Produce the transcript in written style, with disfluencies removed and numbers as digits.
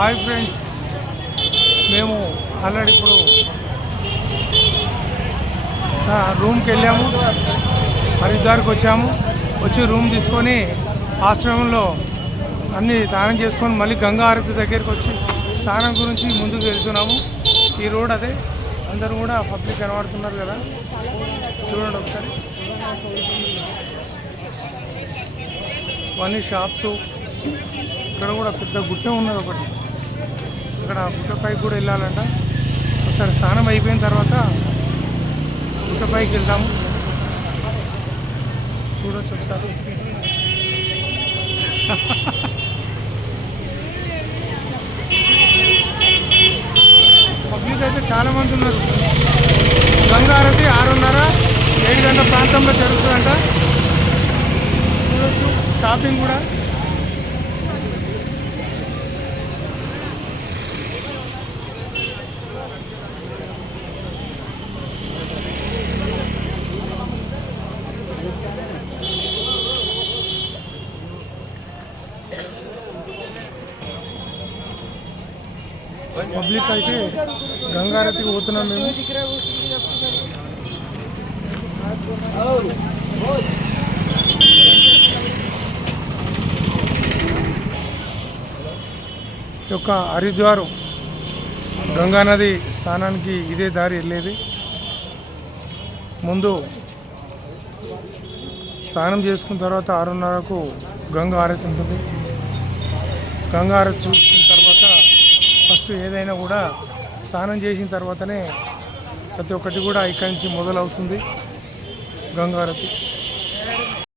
Hi friends, మేము already ఇప్పుడు రూమ్కి వెళ్ళాము, హరిద్వార్కి వచ్చి రూమ్ తీసుకొని ఆశ్రమంలో అన్నీ స్నానం చేసుకొని మళ్ళీ గంగా హారతి దగ్గరికి వచ్చి స్నానం గురించి ముందుకు వెళ్తున్నాము. ఈ రోడ్ అదే, అందరూ కూడా పబ్లిక్ కనబడుతున్నారు కదా, చూడండి ఒకసారి. ఇవన్నీ షాప్స్. ఇక్కడ కూడా పెద్ద గుట్ట ఉన్నది ఒకటి, ఇక్కడ గుట్టపైకి కూడా వెళ్ళాలంట. ఒకసారి స్నానం అయిపోయిన తర్వాత గుట్టపైకి వెళ్దాము, చూడొచ్చు ఒకసారి. పబ్లిక్ అయితే చాలామంది ఉన్నారు. గంగా హారతి 6:30-7 గంటల ప్రాంతంలో జరుగుతుందంట. చూడొచ్చు, షాపింగ్ కూడా. పబ్లిక్ అయితే గంగారతికి పోతున్నాం మేము. యొక్క హరిద్వార్ గంగానది స్నానానికి ఇదే దారి వెళ్ళేది. ముందు స్నానం చేసుకున్న తర్వాత 6:30కు గంగా హారతి ఉంటుంది. గంగా హారతి చూసుకున్న తర్వాత ఫస్ట్ ఏదైనా కూడా స్నానం చేసిన తర్వాతనే ప్రతి ఒక్కటి కూడా ఇక్కడి నుంచి మొదలవుతుంది గంగా హారతి.